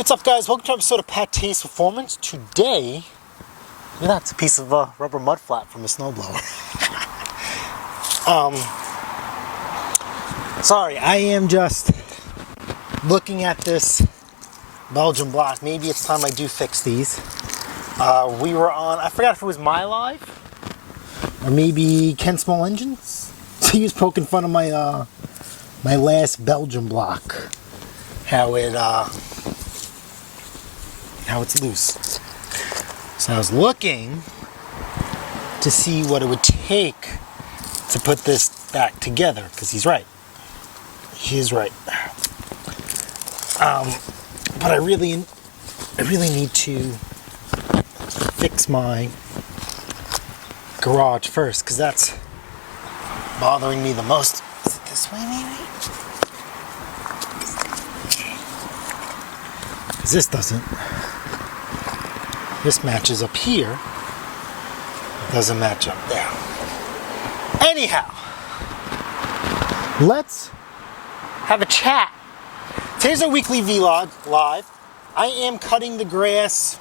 what's up guys? Welcome to another episode of PATTAY'S Performance. Today, look at that, it's a piece of rubber mud flat from a snowblower. Sorry, I am just looking at this Belgian block. Maybe it's time I do fix these. We were on, I forgot if it was My Live or maybe Ken Small Engines. So he was poking fun of my my last Belgian block. How it's loose. So I was looking to see what it would take to put this back together, because he's right. He is right. But I really need to fix my garage first, because that's bothering me the most. Is it this way maybe? Because this doesn't. This matches up here. It doesn't match up there. Anyhow, let's have a chat. Today's our weekly vlog live. I am cutting the grass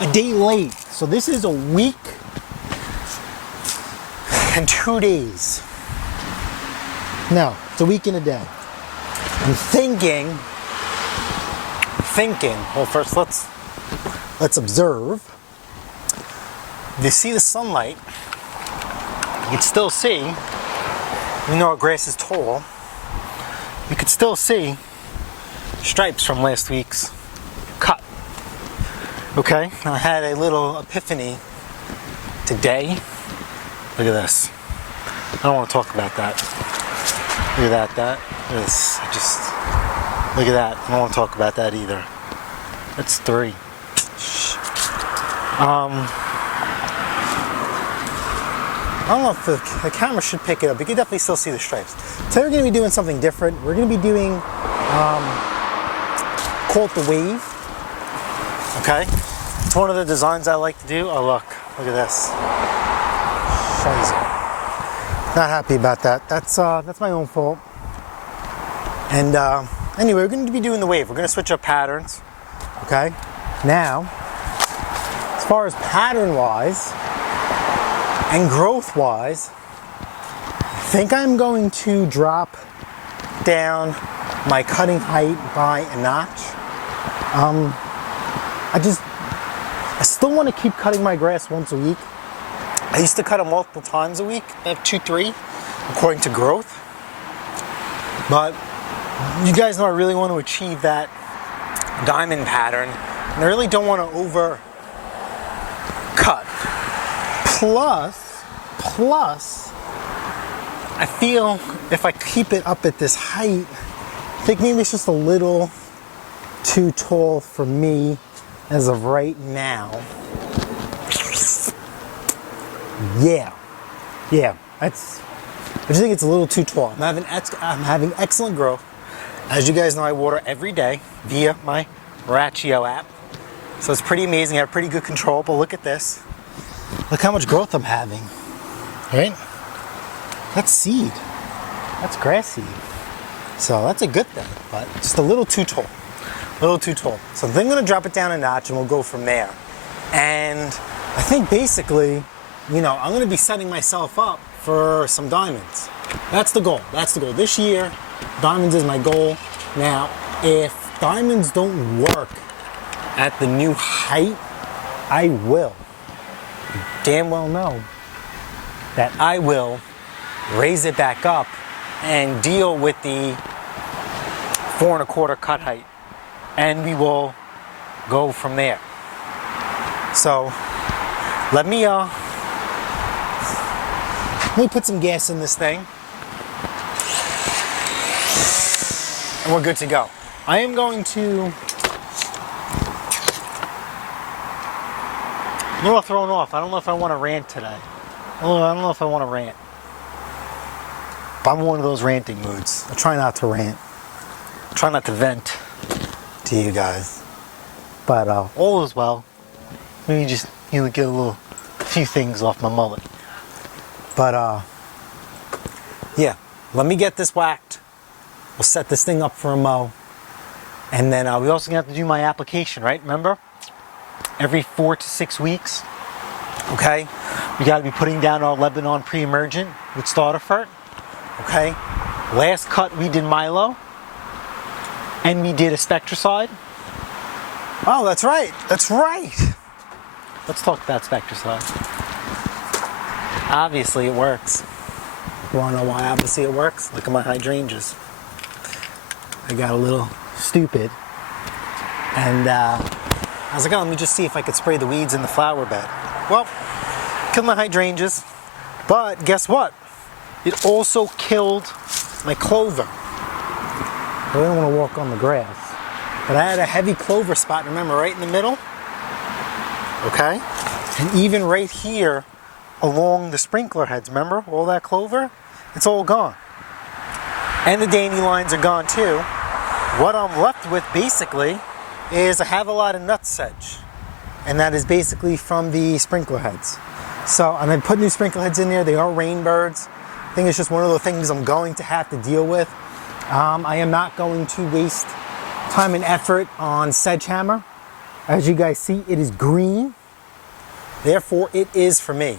a day late. So this is a week and 2 days. No, it's a week and a day. I'm thinking, well first let's observe. You see the sunlight, you can still see, even though our grass is tall, you can still see stripes from last week's cut. Okay, I had a little epiphany today. Look at this. I don't want to talk about that. Look at that. Look at this. Look at that. I don't want to talk about that either. That's 3. I don't know if the camera should pick it up. You can definitely still see the stripes. Today we're going to be doing something different. We're going to be doing, call it the wave. Okay? It's one of the designs I like to do. Oh look at this. Crazy. Not happy about that. That's my own fault. And anyway, we're going to be doing the wave. We're going to switch up patterns. Okay? Now, as far as pattern-wise and growth-wise, I think I'm going to drop down my cutting height by a notch. I still want to keep cutting my grass once a week. I used to cut it multiple times a week, about 2, 3, according to growth. But you guys know I really want to achieve that diamond pattern, and I really don't want to over cut. Plus, I feel if I keep it up at this height, I think maybe it's just a little too tall for me as of right now. Yeah, I just think it's a little too tall. I'm having excellent growth. As you guys know, I water every day via my Ratio app. So it's pretty amazing. I have pretty good control, but look at this. Look how much growth I'm having, right? That's seed. That's grass seed. So that's a good thing, but just a little too tall. So I think I'm gonna drop it down a notch and we'll go from there. And I think basically, you know, I'm gonna be setting myself up for some diamonds. That's the goal. This year, diamonds is my goal. Now, if diamonds don't work at the new height, I will. You damn well know that I will raise it back up and deal with the 4 1/4 cut height. And we will go from there. So, let me put some gas in this thing. And we're good to go. I am going to... I'm a little thrown off. I don't know if I want to rant today. I don't know if I want to rant. But I'm in one of those ranting moods. I try not to rant. I try not to vent to you guys. But all is well. Maybe just get a few things off my mullet. But yeah, let me get this whacked. We'll set this thing up for a mow. And then we also gonna have to do my application, right? Remember? Every 4 to 6 weeks. Okay? We gotta be putting down our Lebanon pre-emergent with starter fert. Okay? Last cut we did Milo. And we did a Spectracide. Oh, that's right. That's right. Let's talk about Spectracide. Obviously it works. You wanna know why obviously it works? Look at my hydrangeas. I got a little stupid. And I was like, oh, let me just see if I could spray the weeds in the flower bed. Well, killed my hydrangeas. But guess what? It also killed my clover. I don't want to walk on the grass. But I had a heavy clover spot, remember, right in the middle? Okay? And even right here along the sprinkler heads, remember? All that clover? It's all gone. And the dandelions are gone too. What I'm left with basically is I have a lot of nut sedge. And that is basically from the sprinkler heads. So, and I put new sprinkler heads in there. They are rainbirds. I think it's just one of the things I'm going to have to deal with. I am not going to waste time and effort on sedgehammer. As you guys see, it is green. Therefore, it is for me.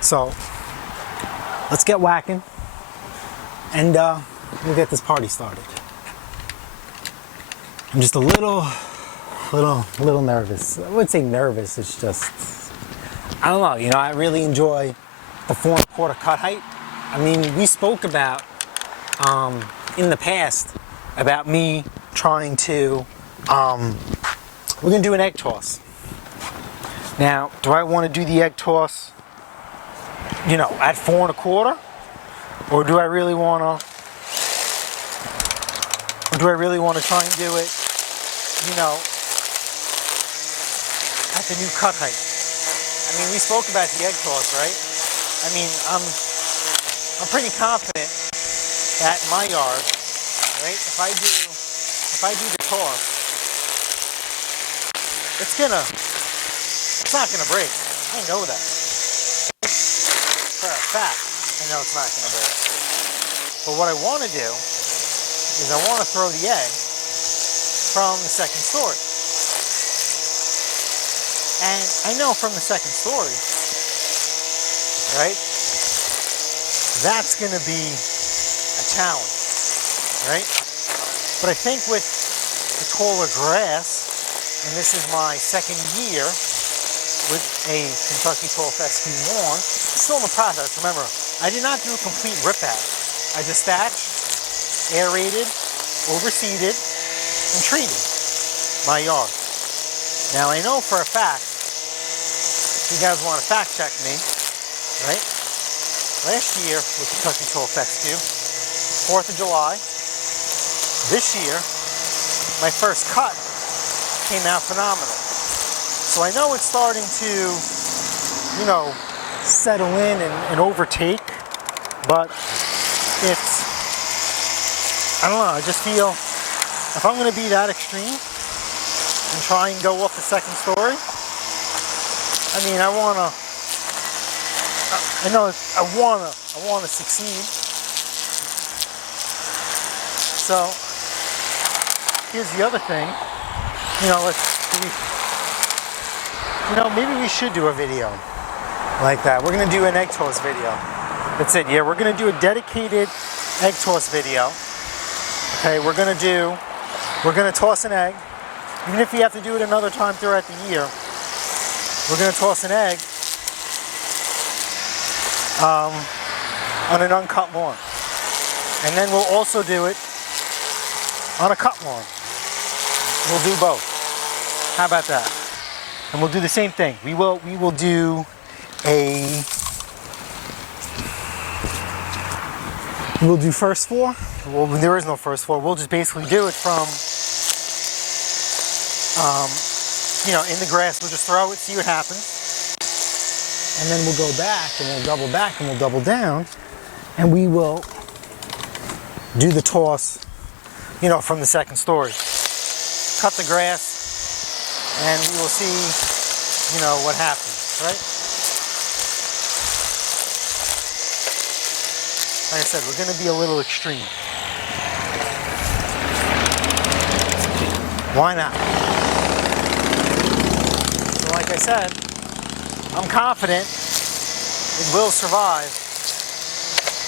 So, let's get whacking. And we'll get this party started. I'm just a little nervous. I wouldn't say nervous, it's just, I don't know, you know, I really enjoy the 4 1/4 cut height. I mean, we spoke about, in the past, about me trying to, we're gonna do an egg toss. Now, do I wanna do the egg toss, you know, at 4 1/4? Or do I really wanna try and do it, you know, at the new cut height? I mean, we spoke about the egg toss, right? I mean, I'm pretty confident that in my yard, right, if I do the toss, it's not gonna break. I know that. For a fact, I know it's not gonna break. But what I wanna do is I wanna throw the egg from the second story. And I know from the second story, right, that's gonna be a challenge, right? But I think with the taller grass, and this is my second year with a Kentucky Tall Fescue lawn, it's still in the process. Remember, I did not do a complete rip out. I just thatched, aerated, overseeded, and treated my yard. Now I know for a fact, if you guys want to fact check me, right? Last year with Kentucky Tall Fescue, 4th of July, this year, my first cut came out phenomenal. So I know it's starting to, you know, settle in and overtake, but it's, I don't know, I just feel if I'm going to be that extreme and try and go off the second story, I mean, I want to succeed. So, here's the other thing, you know, maybe we should do a video like that. We're going to do an egg toss video. That's it, yeah, we're going to do a dedicated egg toss video. Okay, we're going to toss an egg. Even if we have to do it another time throughout the year, we're going to toss an egg on an uncut lawn. And then we'll also do it on a cut lawn. We'll do both. How about that? And we'll do the same thing. We will do we'll do first floor. Well, there is no first floor. We'll just basically do it from, you know, in the grass. We'll just throw it, see what happens. And then we'll go back and we'll double back and we'll double down. And we will do the toss, you know, from the second story. Cut the grass and we will see, you know, what happens, right? Like I said, we're going to be a little extreme. Why not? So like I said, I'm confident it will survive.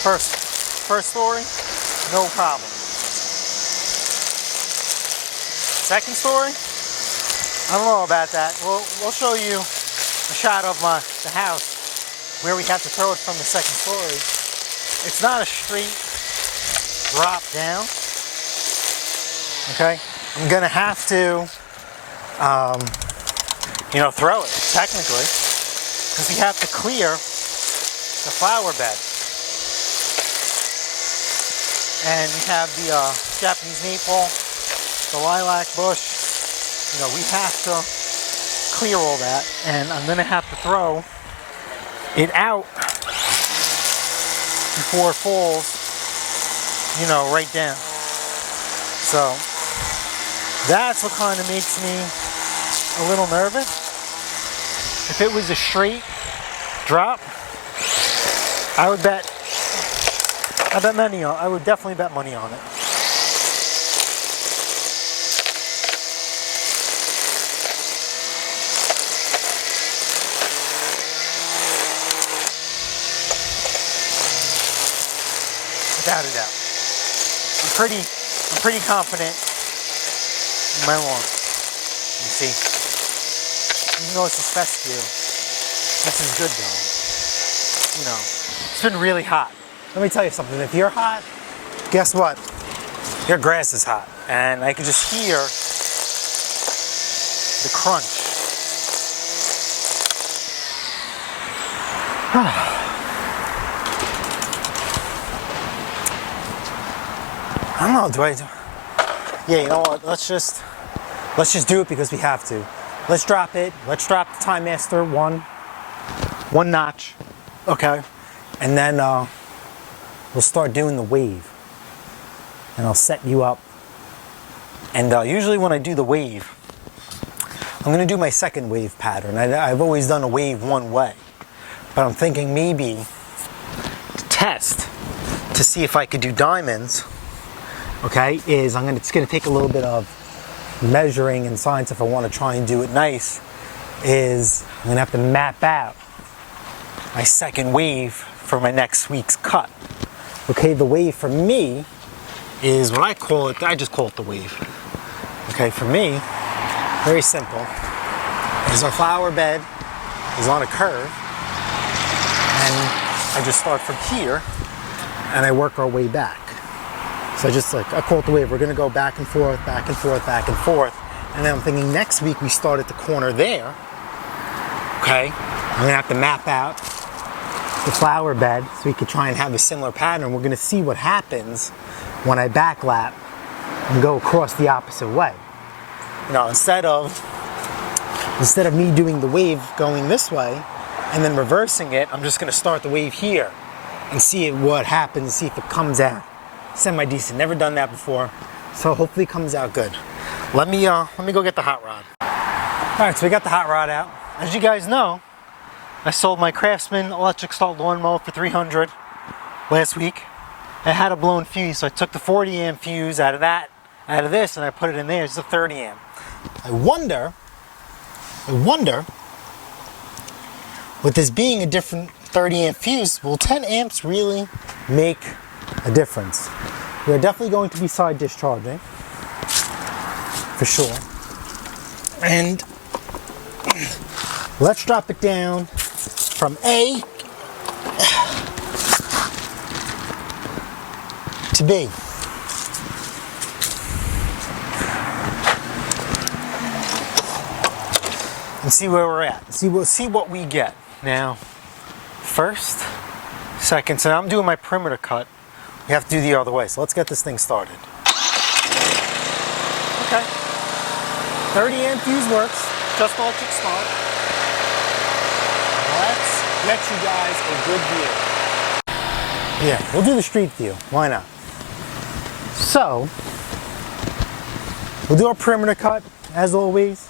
First story, no problem. Second story, I don't know about that. We'll show you a shot of the house where we have to throw it from the second story. It's not a straight drop down. Okay, I'm gonna have to, throw it technically, because we have to clear the flower bed. And we have the Japanese maple, the lilac bush. We have to clear all that, and I'm gonna have to throw it out before it falls, right down. So that's what kind of makes me a little nervous. If it was a straight drop, I would definitely bet money on it. Without a doubt. I'm pretty confident in my lawn. You see, even though it's a fescue, this is good though. It's been really hot. Let me tell you something, if you're hot, guess what? Your grass is hot. And I can just hear the crunch. I don't know, yeah, you know what, let's just do it because we have to. Let's drop it, let's drop the Timemaster one notch, okay? And then we'll start doing the wave. And I'll set you up. And usually when I do the wave, I'm gonna do my second wave pattern. I've always done a wave one way, but I'm thinking maybe to test to see if I could do diamonds, okay, it's gonna take a little bit of measuring and science if I wanna try and do it nice, I'm gonna have to map out my second wave for my next week's cut. Okay, the wave for me is what I call it, I just call it the wave. Okay, for me, very simple, is our flower bed is on a curve, and I just start from here, and I work our way back. So I call it the wave. We're gonna go back and forth, back and forth, back and forth. And then I'm thinking next week we start at the corner there. Okay, I'm gonna have to map out the flower bed so we could try and have a similar pattern. We're gonna see what happens when I backlap and go across the opposite way. Instead of me doing the wave going this way and then reversing it, I'm just gonna start the wave here and see what happens, see if it comes out semi-decent. Never done that before, so hopefully it comes out good. Let me go get the hot rod. All right, so we got the hot rod out. As you guys know, I sold my Craftsman electric start lawnmower for $300 last week. It had a blown fuse, so I took the 40 amp fuse out of this, and I put it in there. It's a 30 amp. I wonder, with this being a different 30 amp fuse, will 10 amps really make a difference? We're definitely going to be side discharging, for sure. And let's drop it down from A to B. And see where we're at. See what we get. Now, first, second, so I'm doing my perimeter cut. We have to do the other way, so let's get this thing started. Okay. 30 amp fuse works, just electric start. Let's get you guys a good view. Yeah, we'll do the street view, why not? So, we'll do our perimeter cut, as always,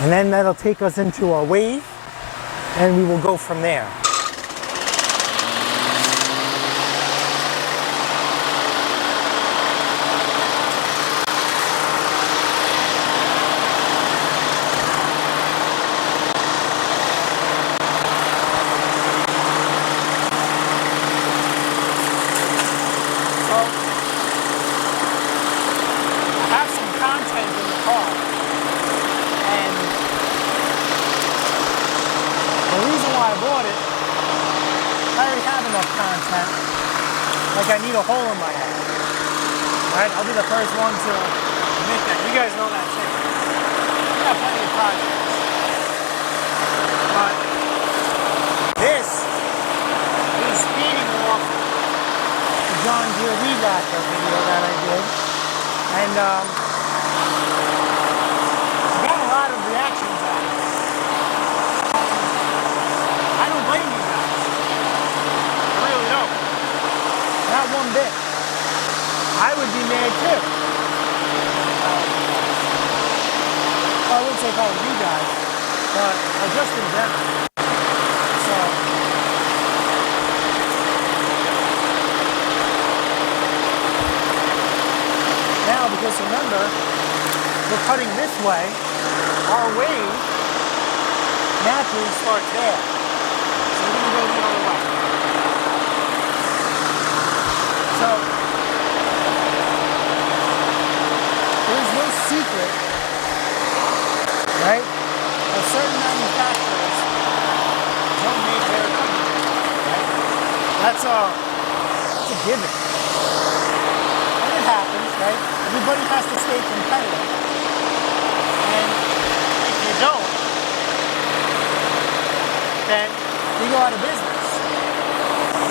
and then that'll take us into our wave, and we will go from there. of content. Like I need a hole in my head. Alright, I'll be the first one to admit that. You guys know that shit. I got plenty of projects. But this is speeding off the John Deere weed whacker video that I did. And I got a lot of reactions out of it. I don't blame you guys. I really don't. Not one bit. I would be mad too. Well, I wouldn't say probably you guys, but just in general. So, now, because remember, we're cutting this way, our wave naturally starts there. So we're going to go the other way. So, there's no secret, right? Certain manufacturers don't make their equipment, right? That's a given. And it happens, right? Everybody has to stay competitive. And if you don't, then you go out of business.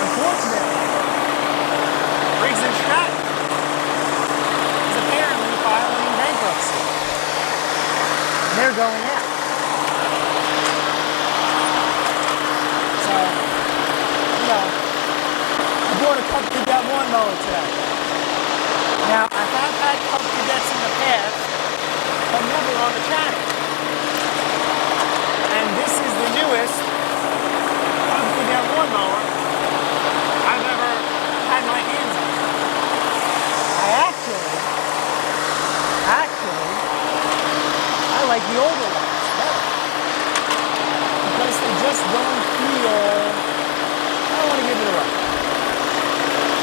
Unfortunately, Briggs & Stratton is apparently filing bankruptcy. And they're going out. I bought a Cub Cadet lawnmower today. Now, I have had Cub Cadets in the past, but never on the channel. And this is the newest Cub Cadet lawnmower I've ever had my hands on. I like the older ones better. Because they just don't feel... I don't want to give it away.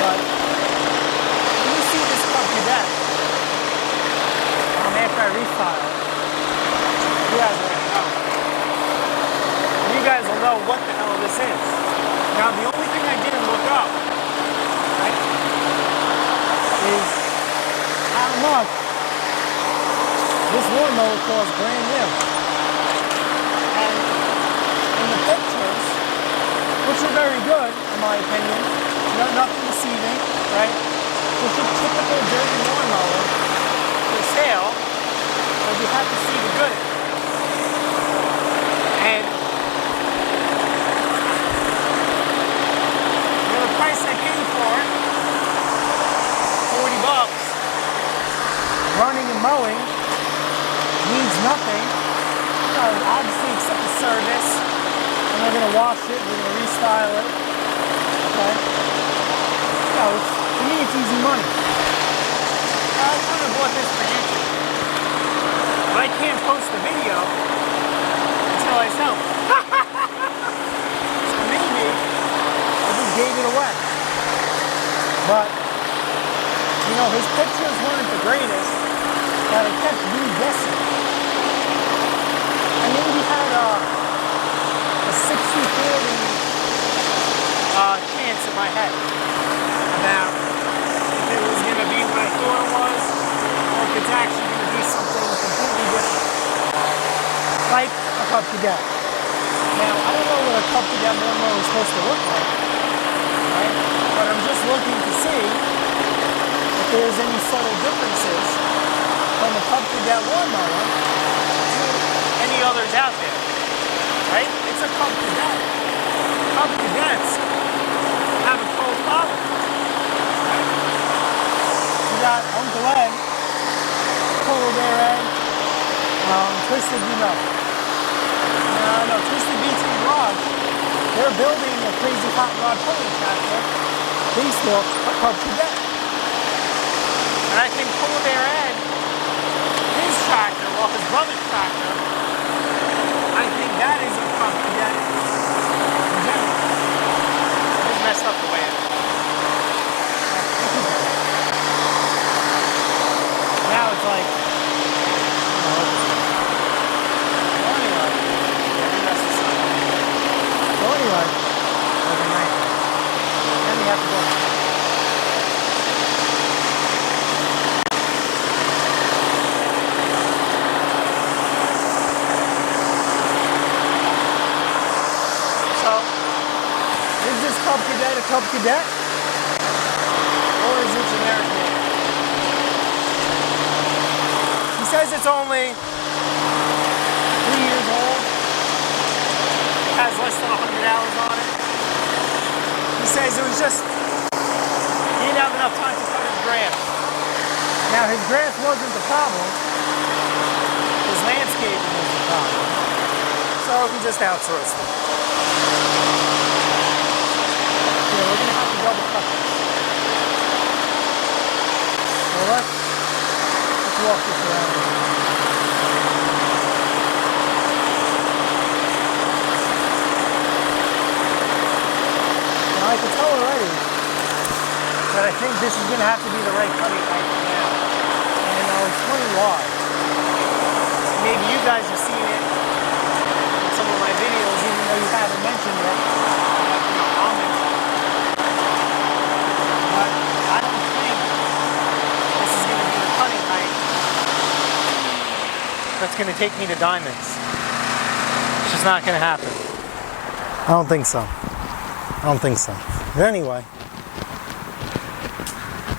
But when you see this Cub Cadet, after I refile, you guys already know. And you guys will know what the hell this is. Now, the only thing I didn't look up, right, is how much this lawnmower costs brand new. And in the pictures, which are very good, in my opinion. Nothing deceiving, right? Just a typical dirty lawnmower for sale, but you have to see the good in it. And the price I paid for it, $40, running and mowing, needs nothing. Obviously, except the service. And we're going to wash it, we're going to restyle it. Okay? To me, it's easy money. I kind of bought this for YouTube. But I can't post the video until I sell it. So maybe I just gave it away. But, you know, his pictures weren't the greatest, but I kept re-guessing. I maybe had a 60-40 chance in my head about if it was going to be what I thought it was, or if it's actually going to be something completely different. Like a Cub Cadet. Now, I don't know what a Cub Cadet lawnmower is supposed to look like, right? But I'm just looking to see if there's any subtle differences from a Cub Cadet lawnmower to any others out there, right? It's a Cub Cadet. Cub Cadets have a cold collar. Right? You got Uncle Ed, Polar Bear Ed, Twisted, you know. No, Twisted Beats in Garage. They're building a crazy hot rod pulling tractor based off a Cub Cadet. And I think Polar Bear Ed, his tractor, well, his brother's tractor, I think that is a Cub Cadet in general. It's messed up the way it is. Now it's like, Cub Cadet a Cub Cadet? Or is it generic name? He says it's only 3 years old. It has less than 100 hours on it. He says it was just, he didn't have enough time to cut his grass. Now his grass wasn't the problem. His landscaping was the problem. So he just outsourced it. Yeah, we're gonna have to double cut this. So let's walk this around. Now I can tell already that I think this is gonna have to be the right cutting height for now. And I'll explain why. Maybe you guys have seen it in some of my videos, even though you haven't mentioned it. But I don't think this is going to be the cutting height that's going to take me to diamonds. It's just not going to happen. I don't think so. I don't think so. But anyway,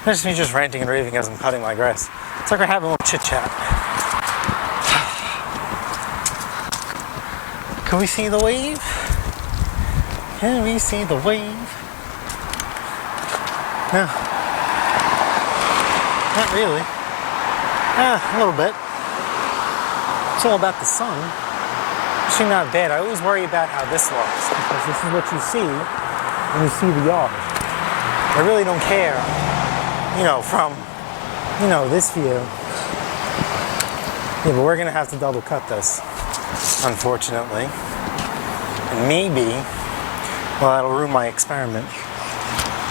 this is me just ranting and raving as I'm cutting my grass. It's like we're having a little chit chat. Can we see the wave? Can we see the wave? No. Not really. A little bit. It's all about the sun. Actually not bad. I always worry about how this looks because this is what you see when you see the yard. I really don't care, you know, from, you know, this view. Yeah, but we're gonna have to double cut this, unfortunately. And maybe, well, that'll ruin my experiment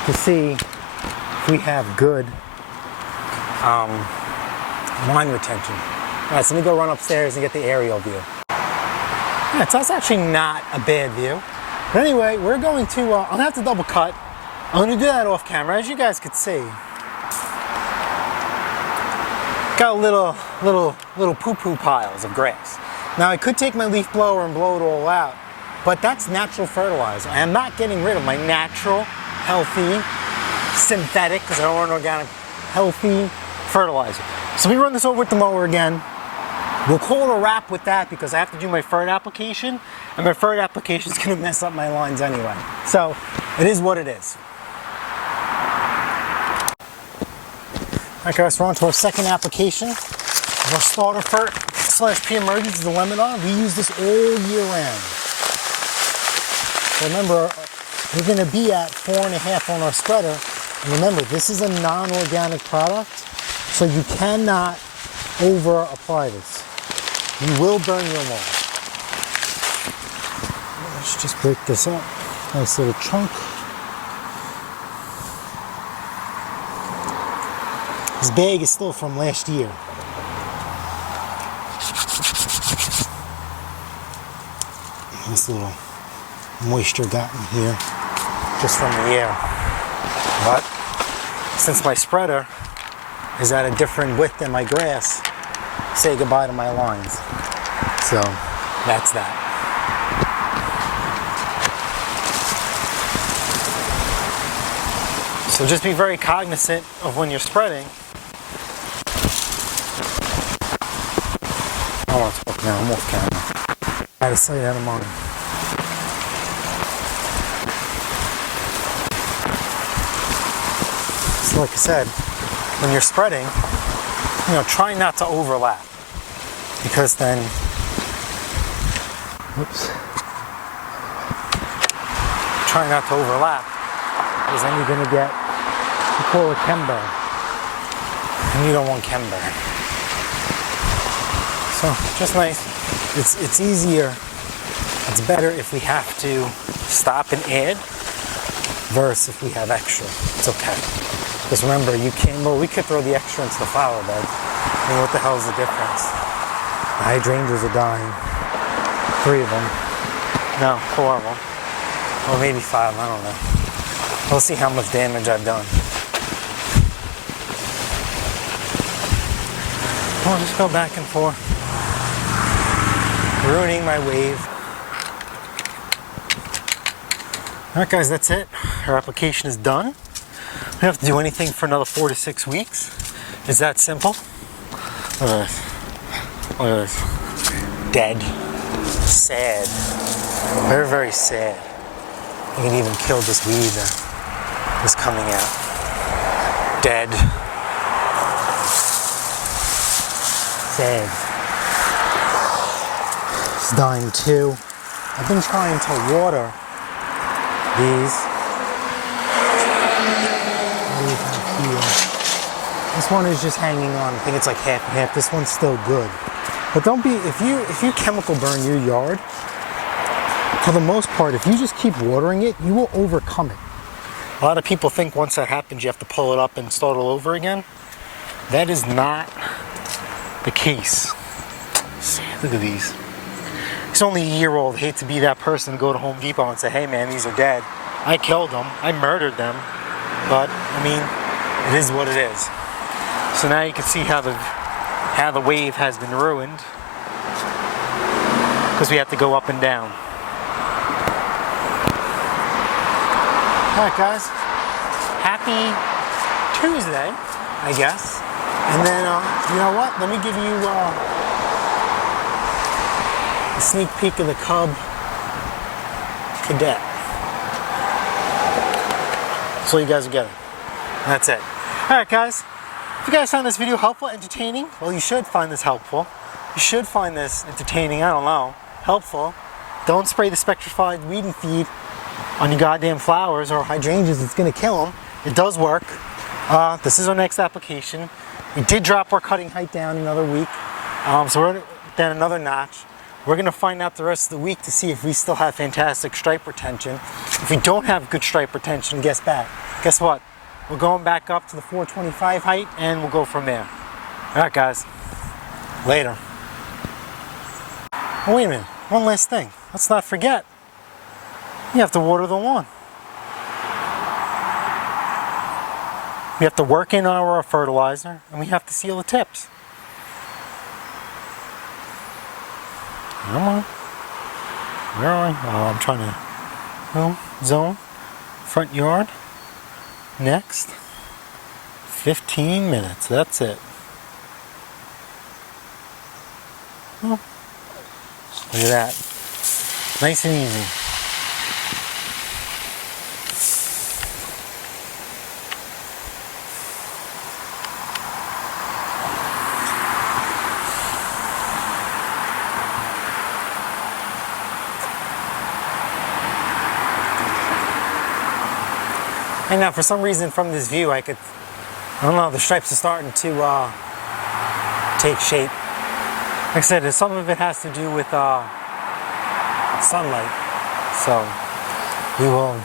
to see if we have good line retention. All right, so let me go run upstairs and get the aerial view. Yeah, so that's actually not a bad view. But anyway, we're going to, I'm gonna have to double cut. I'm gonna do that off camera, as you guys could see. Got little poo-poo piles of grass. Now I could take my leaf blower and blow it all out, but that's natural fertilizer. I am not getting rid of my natural, healthy, synthetic, because I don't want organic, healthy fertilizer. So we run this over with the mower again. We'll call it a wrap with that because I have to do my fert application, and my fert application is going to mess up my lines anyway. So it is what it is. Alright guys, we're on to our second application of our starter fert / pre-emergence, the Lemon. We use this all year round. So remember, we're going to be at 4.5 on our spreader. And remember, this is a non-organic product, so you cannot over-apply this. You will burn your lawn. Let's just break this up. Nice little chunk. This bag is still from last year. This little moisture got in here just from the air. But since my spreader is at a different width than my grass, say goodbye to my lines. So that's that. So just be very cognizant of when you're spreading. I want to talk now, I'm off camera. I had to say that in mind. So like I said, when you're spreading, you know, try not to overlap, because then, try not to overlap, because then you're going to get, we call it chemburn, and you don't want chemburn. So just nice. It's easier. It's better if we have to stop and add versus if we have extra. It's okay. Because remember, you can, well, we could throw the extra into the flower bed. I mean, what the hell is the difference? The hydrangeas are dying. 3 of them. No, 4 of them. Or maybe 5, I don't know. We'll see how much damage I've done. I'll just go back and forth. Ruining my wave. Alright guys, that's it. Our application is done. We don't have to do anything for another 4 to 6 weeks. It's that simple. Look at this. Look at this. Dead. Sad. Very, very sad. You can even kill this weed that is coming out. Dead. Sad. It's dying too. I've been trying to water these. What do you have here? This one is just hanging on. I think it's like half and half. This one's still good. But don't be, if you chemical burn your yard, for the most part, if you just keep watering it, you will overcome it. A lot of people think once that happens, you have to pull it up and start all over again. That is not the case. Look at these. He's only a year old. I hate to be that person to go to Home Depot and say, hey man, these are dead. I killed them. I murdered them. But, I mean, it is what it is. So now you can see how the wave has been ruined. Because we have to go up and down. Alright guys, happy Tuesday, I guess. And then, you know what? Let me give you a sneak peek of the Cub Cadet. That's all you guys are getting. That's it. Alright guys, if you guys found this video helpful, entertaining, well you should find this helpful. You should find this entertaining, I don't know, helpful. Don't spray the Spectracide Weed and Feed on your goddamn flowers or hydrangeas. It's gonna kill them. It does work. This is our next application. We did drop our cutting height down another week, so we're down another notch. We're gonna find out the rest of the week to see if we still have fantastic stripe retention. If we don't have good stripe retention, guess what? We're going back up to the 425 height and we'll go from there. All right guys, later. Oh, wait a minute, one last thing. Let's not forget, you have to water the lawn. We have to work in our fertilizer and we have to seal the tips. Come on. Where are we? Oh, I'm trying to zone. Front yard. Next. 15 minutes. That's it. Oh. Look at that. Nice and easy. And now for some reason from this view I don't know, the stripes are starting to take shape. Like I said, some of it has to do with sunlight. So we will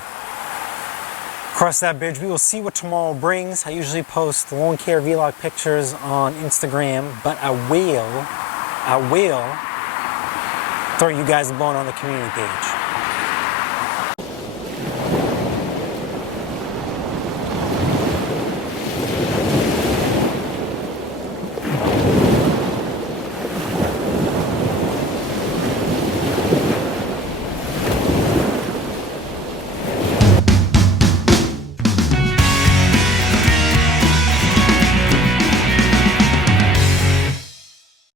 cross that bridge. We will see what tomorrow brings. I usually post lawn care vlog pictures on Instagram, but I will throw you guys a bone on the community page.